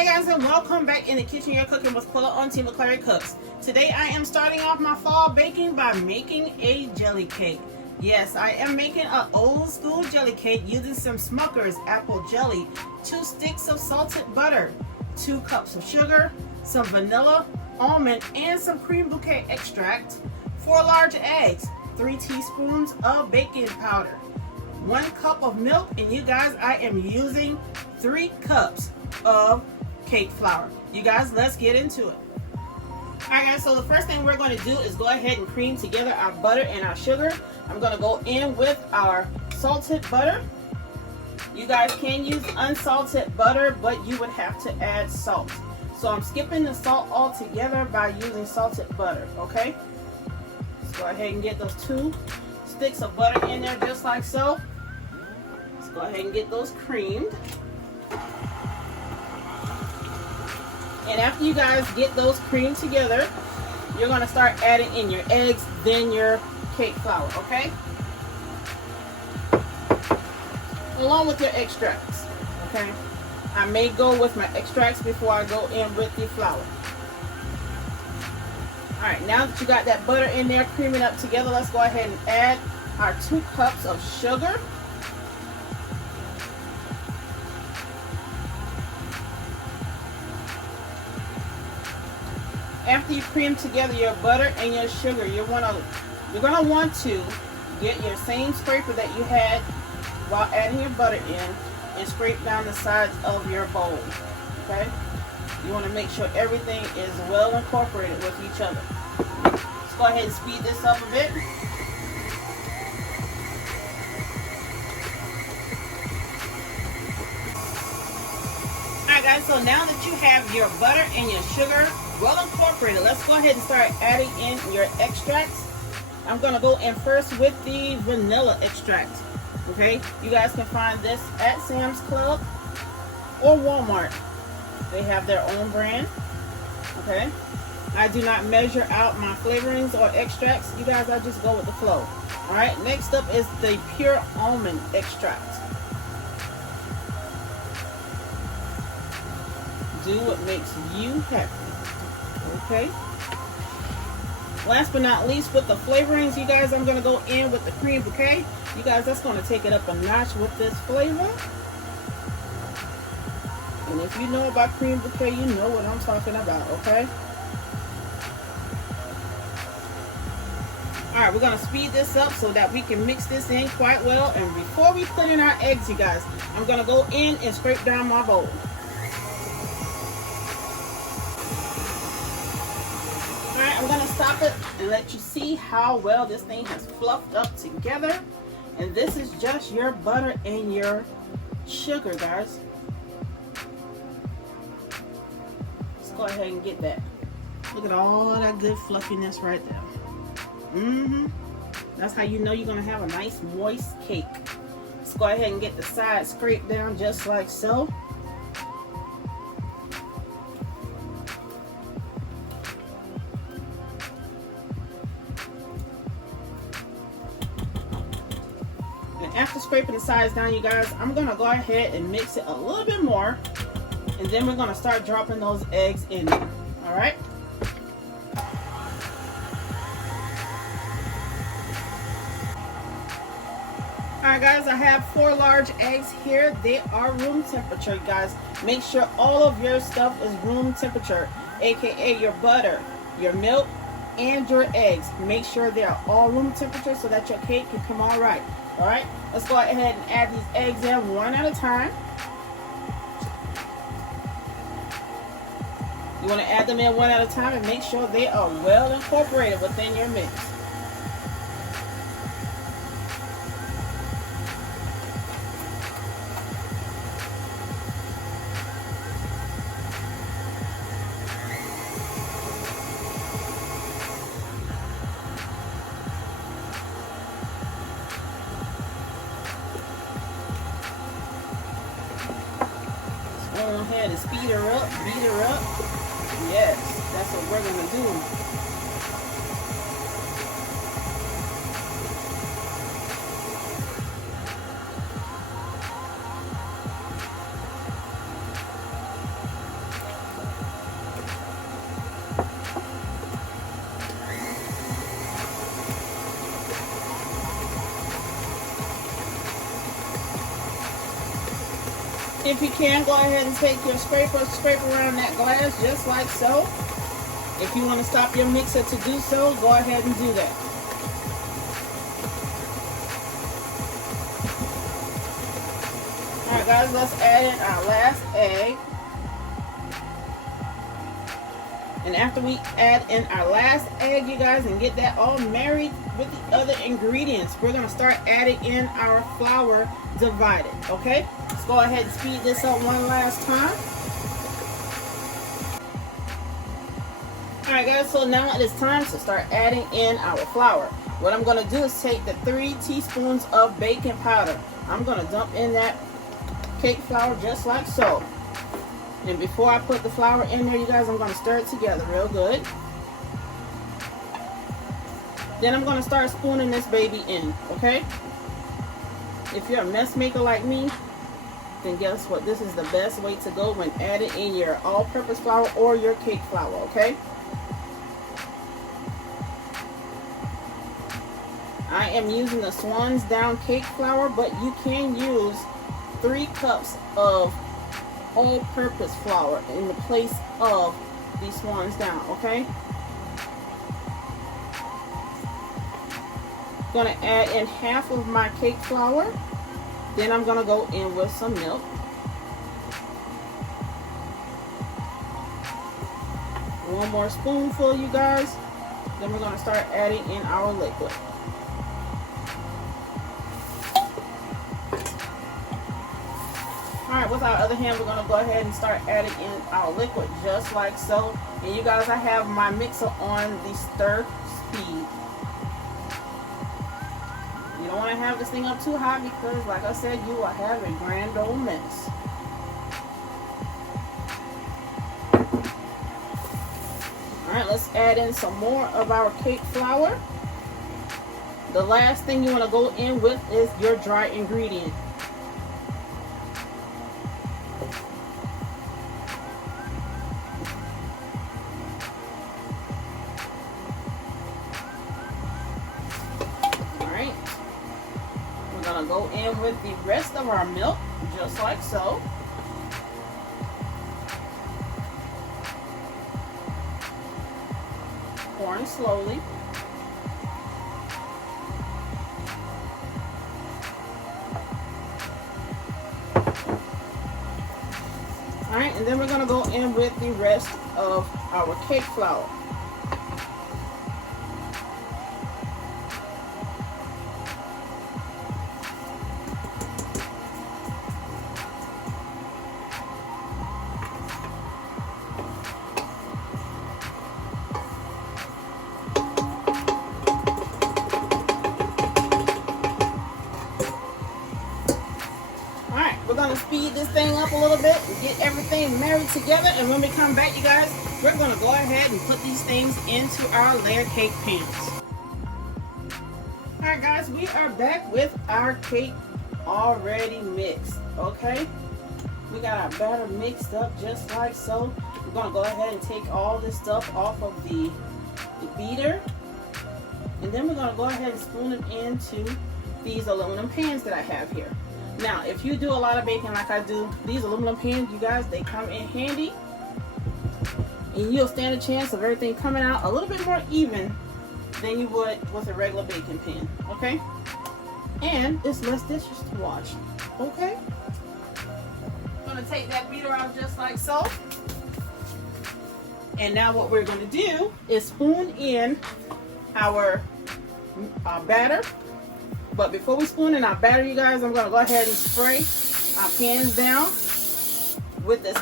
Hey guys, and welcome back in the kitchen. You're cooking with Quilla on Team McClary Cooks. Today I am starting off my fall baking by making a jelly cake. Yes, I am making an old school jelly cake using some Smucker's apple jelly, 2 sticks of salted butter, 2 cups of sugar, some vanilla, almond, and some Crème Bouquet extract, 4 large eggs, 3 teaspoons of baking powder, 1 cup of milk, and you guys, I am using 3 cups of cake flour. You guys, let's get into it. Alright guys, so the first thing we're going to do is go ahead and cream together our butter and our sugar. I'm going to go in with our salted butter. You guys can use unsalted butter, but you would have to add salt. So I'm skipping the salt altogether by using salted butter, okay? Let's go ahead and get those 2 sticks of butter in there just like so. Let's go ahead and get those creamed. And after you guys get those creamed together, you're going to start adding in your eggs, then your cake flour, okay? Along with your extracts, okay? I may go with my extracts before I go in with the flour. Alright, now that you got that butter in there creaming up together, let's go ahead and add our 2 cups of sugar. After you cream together your butter and your sugar, you're gonna want to get your same scraper that you had while adding your butter in and scrape down the sides of your bowl. Okay? You want to make sure everything is well incorporated with each other. Let's go ahead and speed this up a bit. Alright guys, so now that you have your butter and your sugar well incorporated, let's go ahead and start adding in your extracts. I'm going to go in first with the vanilla extract. Okay, you guys can find this at Sam's Club or Walmart. They have their own brand. Okay, I do not measure out my flavorings or extracts. You guys, I just go with the flow. Alright, next up is the pure almond extract. Do what makes you happy. Okay. Last but not least, with the flavorings, you guys, I'm going to go in with the Crème Bouquet. You guys, that's going to take it up a notch with this flavor. And if you know about Crème Bouquet, you know what I'm talking about, okay? Alright, we're going to speed this up so that we can mix this in quite well. And before we put in our eggs, you guys, I'm going to go in and scrape down my bowl. I'm going to stop it and let you see how well this thing has fluffed up together. And this is just your butter and your sugar, guys. Let's go ahead and get that. Look at all that good fluffiness right there. That's how you know you're going to have a nice moist cake. Let's go ahead and get the sides scraped down just like so. After scraping the sides down, you guys, I'm going to go ahead and mix it a little bit more. And then we're going to start dropping those eggs in there. Alright? Alright guys, I have 4 large eggs here. They are room temperature, guys. Make sure all of your stuff is room temperature. AKA your butter, your milk, and your eggs. Make sure they are all room temperature so that your cake can come out right. Alright, let's go ahead and add these eggs in one at a time. You want to add them in one at a time and make sure they are well incorporated within your mix. Go ahead and speed her up, beat her up. Yes, that's what we're going to do. If you can, go ahead and take your scraper, scrape around that glass just like so. If you want to stop your mixer to do so, go ahead and do that. Alright guys, let's add in our last egg. And after we add in our last egg, you guys, and get that all married with the other ingredients, we're going to start adding in our flour divided, okay? Let's go ahead and speed this up one last time. Alright guys, so now it is time to start adding in our flour. What I'm going to do is take the 3 teaspoons of baking powder. I'm going to dump in that cake flour just like so. And before I put the flour in there, you guys, I'm going to stir it together real good. Then I'm going to start spooning this baby in, okay? If you're a mess maker like me, then guess what? This is the best way to go when adding in your all-purpose flour or your cake flour, okay? I am using the Swan's Down cake flour, but you can use 3 cups of all-purpose flour in the place of the Swan's Down, okay? I'm going to add in half of my cake flour. Then I'm going to go in with some milk. One more spoonful, you guys. Then we're going to start adding in our liquid. Alright, with our other hand, we're going to go ahead and start adding in our liquid just like so. And you guys, I have my mixer on the stir speed. You don't want to have this thing up too high because, like I said, you will have a grand old mess. Alright, let's add in some more of our cake flour. The last thing you want to go in with is your dry ingredient. Go in with the rest of our milk just like so. Pouring slowly. Alright, and then we're going to go in with the rest of our cake flour. We're going to speed this thing up a little bit and get everything married together. And when we come back, you guys, we're going to go ahead and put these things into our layer cake pans. Alright guys, we are back with our cake already mixed, okay? We got our batter mixed up just like so. We're going to go ahead and take all this stuff off of the beater. And then we're going to go ahead and spoon it into these aluminum pans that I have here. Now, if you do a lot of baking like I do, these aluminum pans, you guys, they come in handy. And you'll stand a chance of everything coming out a little bit more even than you would with a regular baking pan, okay? And it's less dishes to wash, okay? I'm going to take that beater out just like so. And now what we're going to do is spoon in our batter. But before we spoon in our batter, you guys, I'm going to go ahead and spray our pans down with this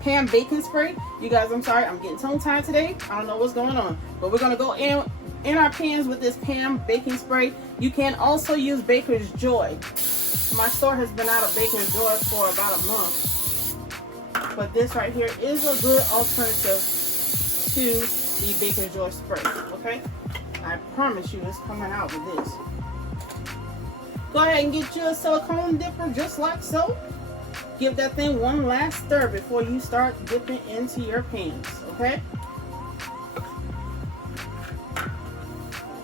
Pam baking spray. You guys, I'm sorry, I'm getting tongue-tied today. I don't know what's going on. But we're going to go in our pans with this Pam baking spray. You can also use Baker's Joy. My store has been out of Baker's Joy for about a month. But this right here is a good alternative to the Baker's Joy spray, okay? I promise you it's coming out with this. Go ahead and get you a silicone dipper just like so. Give that thing one last stir before you start dipping into your pans, okay?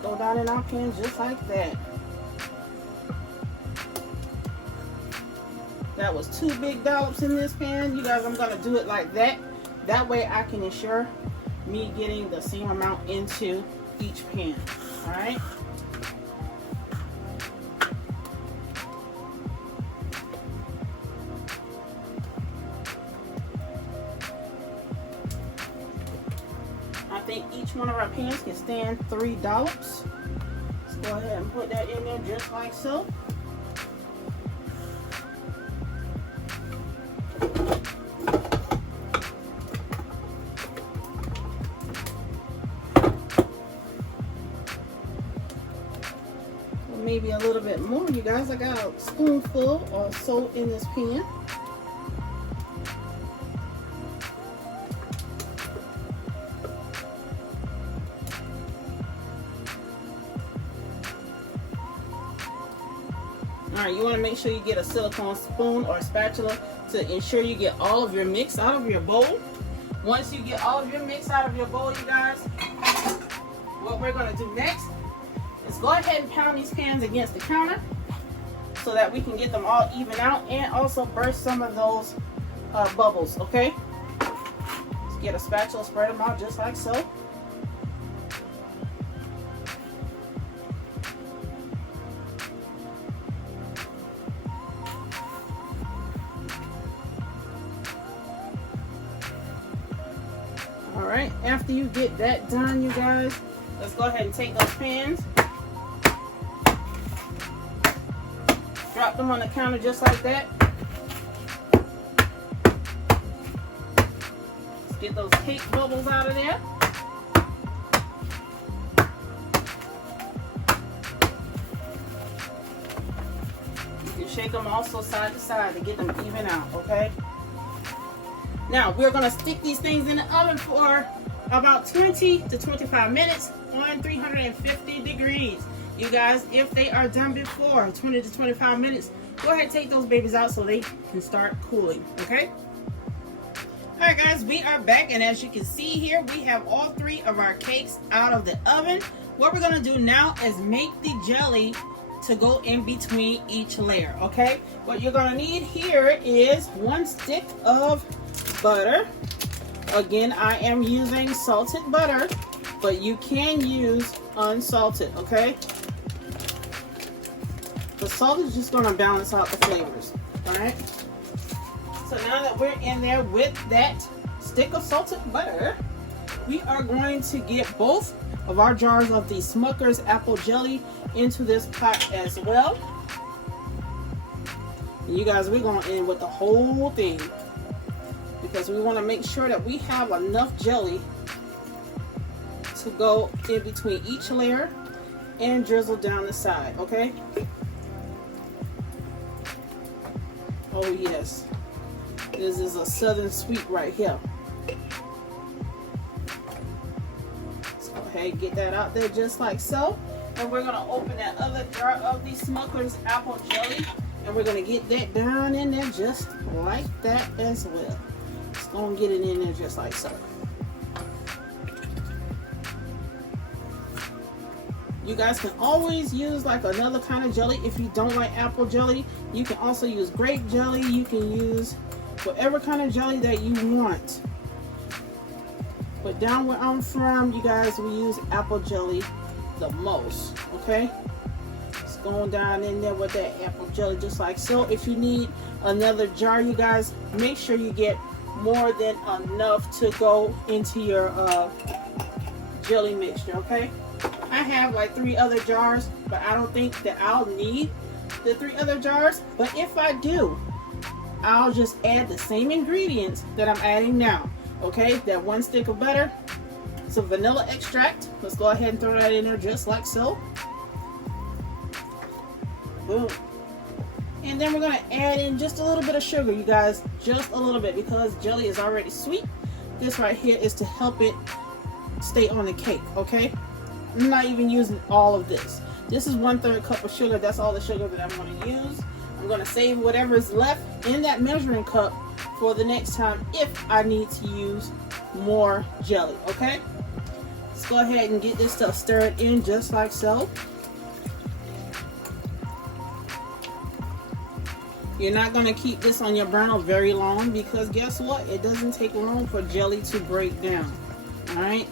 Go down in our pans just like that. That was 2 big dollops in this pan. You guys, I'm gonna do it like that. That way I can ensure me getting the same amount into each pan. All right. I think each one of our pans can stand 3 dollops. Let's go ahead and put that in there just like so. Maybe a little bit more, you guys. I got a spoonful or so in this pan. Alright, you want to make sure you get a silicone spoon or a spatula to ensure you get all of your mix out of your bowl. Once you get all of your mix out of your bowl, you guys, what we're going to do next is go ahead and pound these pans against the counter so that we can get them all even out and also burst some of those bubbles, okay? Let's get a spatula, spread them out just like so. All right, after you get that done, you guys, let's go ahead and take those pans, drop them on the counter just like that. Let's get those cake bubbles out of there. You can shake them also side to side to get them even out, okay? Now, we're going to stick these things in the oven for about 20 to 25 minutes on 350 degrees. You guys, if they are done before 20 to 25 minutes, go ahead and take those babies out so they can start cooling, okay? All right, guys, we are back, and as you can see here, we have all 3 of our cakes out of the oven. What we're going to do now is make the jelly to go in between each layer, okay? What you're going to need here is 1 stick of butter. Again, I am using salted butter, but you can use unsalted, okay? The salt is just going to balance out the flavors, all right? So now that we're in there with that stick of salted butter, we are going to get both of our jars of the Smucker's apple jelly into this pot as well. And you guys, we're going in with the whole thing because we want to make sure that we have enough jelly to go in between each layer and drizzle down the side, okay? Oh yes, this is a southern sweet right here. Let's go ahead and get that out there just like so. And we're gonna open that other jar of the Smucker's apple jelly, and we're gonna get that down in there just like that as well. Just gonna get it in there just like so. You guys can always use like another kind of jelly. If you don't like apple jelly, you can also use grape jelly. You can use whatever kind of jelly that you want. But down where I'm from, you guys, we use apple jelly the most, okay? It's going down in there with that apple jelly just like so. If you need another jar, you guys, make sure you get more than enough to go into your jelly mixture, okay? I have like 3 other jars, but I don't think that I'll need the 3 other jars. But if I do, I'll just add the same ingredients that I'm adding now, okay? That 1 stick of butter, some vanilla extract. Let's go ahead and throw that in there just like so. Boom. And then we're going to add in just a little bit of sugar, you guys, just a little bit, because jelly is already sweet. This right here is to help it stay on the cake, okay? I'm not even using all of this. This is 1/3 cup of sugar. That's all the sugar that I'm going to use. I'm going to save whatever is left in that measuring cup for the next time if I need to use more jelly, okay? Let's go ahead and get this stuff stirred in just like so. You're not going to keep this on your burner very long because guess what? It doesn't take long for jelly to break down. All right.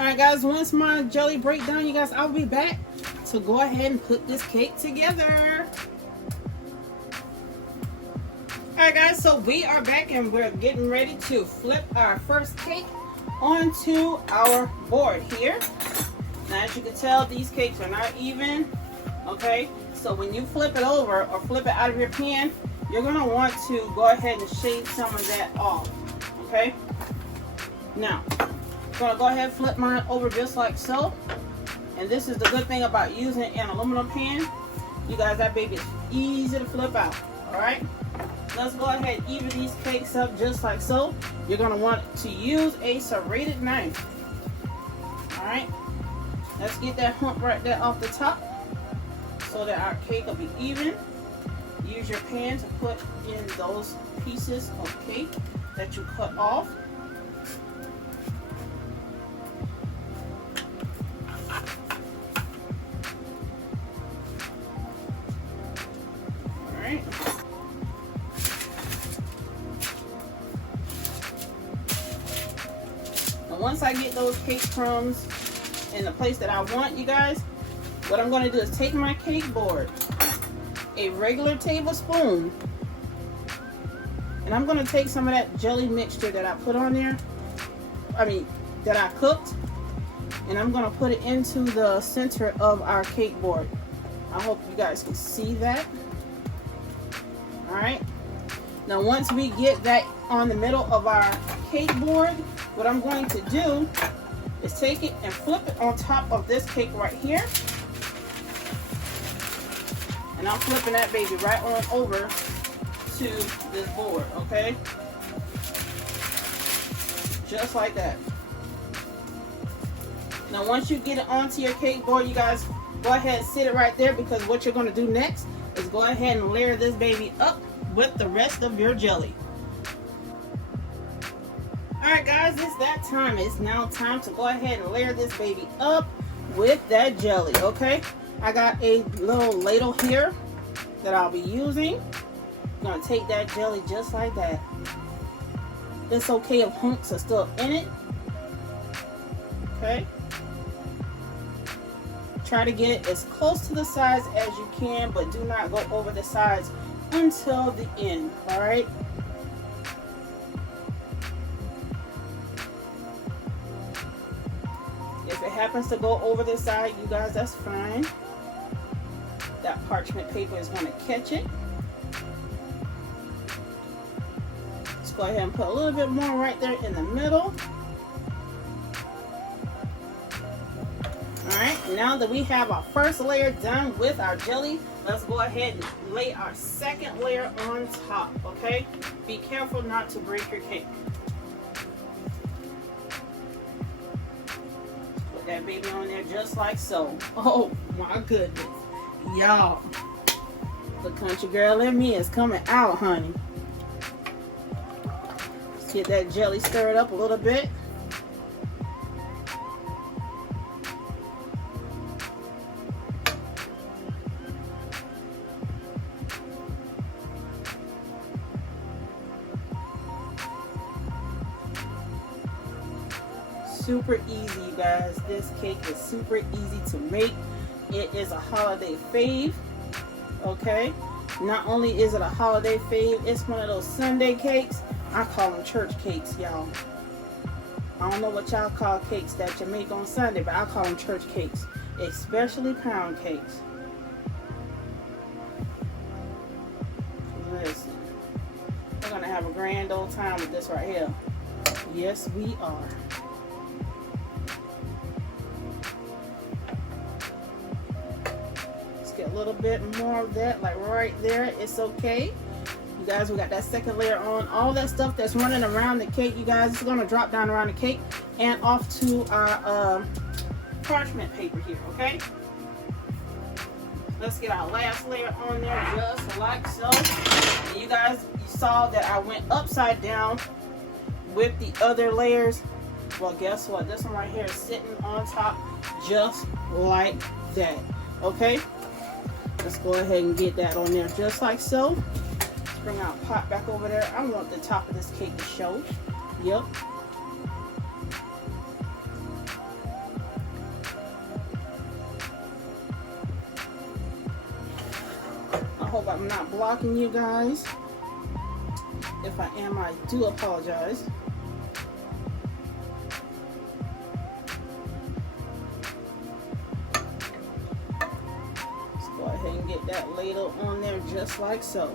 Alright guys, once my jelly break down, you guys, I'll be back to go ahead and put this cake together. Alright guys, so we are back and we're getting ready to flip our first cake onto our board here. Now as you can tell, these cakes are not even, okay? So when you flip it over or flip it out of your pan, you're going to want to go ahead and shave some of that off, okay? Now, I'm going to go ahead and flip mine over just like so. And this is the good thing about using an aluminum pan. You guys, that baby is easy to flip out. Alright? Let's go ahead and even these cakes up just like so. You're going to want to use a serrated knife. Alright? Let's get that hump right there off the top so that our cake will be even. Use your pan to put in those pieces of cake that you cut off. Once I get those cake crumbs in the place that I want, you guys, what I'm going to do is take my cake board, a regular tablespoon, and I'm going to take some of that jelly mixture that I put on there, that I cooked, and I'm going to put it into the center of our cake board. I hope you guys can see that. Alright, now once we get that on the middle of our cake board, what I'm going to do is take it and flip it on top of this cake right here. And I'm flipping that baby right on over to this board, okay? Just like that. Now once you get it onto your cake board, you guys, go ahead and sit it right there, because what you're going to do next is go ahead and layer this baby up with the rest of your jelly. Alright guys, it's that time. It's now time to go ahead and layer this baby up with that jelly, okay? I got a little ladle here that I'll be using. I'm going to take that jelly just like that. It's okay if hunks are still in it. Okay? Try to get it as close to the sides as you can, but do not go over the sides until the end, alright? If it happens to go over the side, you guys, that's fine. That parchment paper is going to catch it. Let's go ahead and put a little bit more right there in the middle. Alright, now that we have our first layer done with our jelly, let's go ahead and lay our second layer on top, okay? Be careful not to break your cake. Put that baby on there just like so. Oh my goodness. Y'all, the country girl in me is coming out, honey. Let's get that jelly stirred up a little bit. Super easy, you guys. This cake is super easy to make. It is a holiday fave, okay? Not only is it a holiday fave, it's one of those Sunday cakes. I call them church cakes, y'all. I don't know what y'all call cakes that you make on Sunday, but I call them church cakes, especially pound cakes. Listen, we're gonna have a grand old time with this right here. Yes, we are. Get a little bit more of that, like right there. It's okay, you guys. We got that second layer on. All that stuff that's running around the cake, you guys, it's going to drop down around the cake and off to our parchment paper here, okay? Let's get our last layer on there just like so. And you guys, you saw that I went upside down with the other layers. Well, guess what? This one right here is sitting on top just like that. Okay, let's go ahead and get that on there just like so. Let's bring our pot back over there. I want the top of this cake to show. Yep. I hope I'm not blocking you guys. If I am, I do apologize. Let's go ahead and get that ladle on there just like so.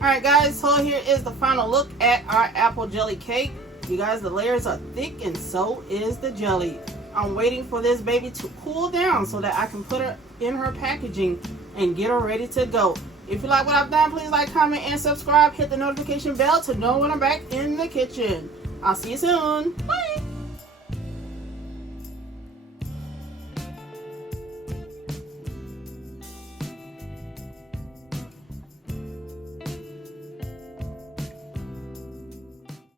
Alright guys, so here is the final look at our apple jelly cake. You guys, the layers are thick and so is the jelly. I'm waiting for this baby to cool down so that I can put her in her packaging and get her ready to go. If you like what I've done, please like, comment, and subscribe. Hit the notification bell to know when I'm back in the kitchen. I'll see you soon. Bye.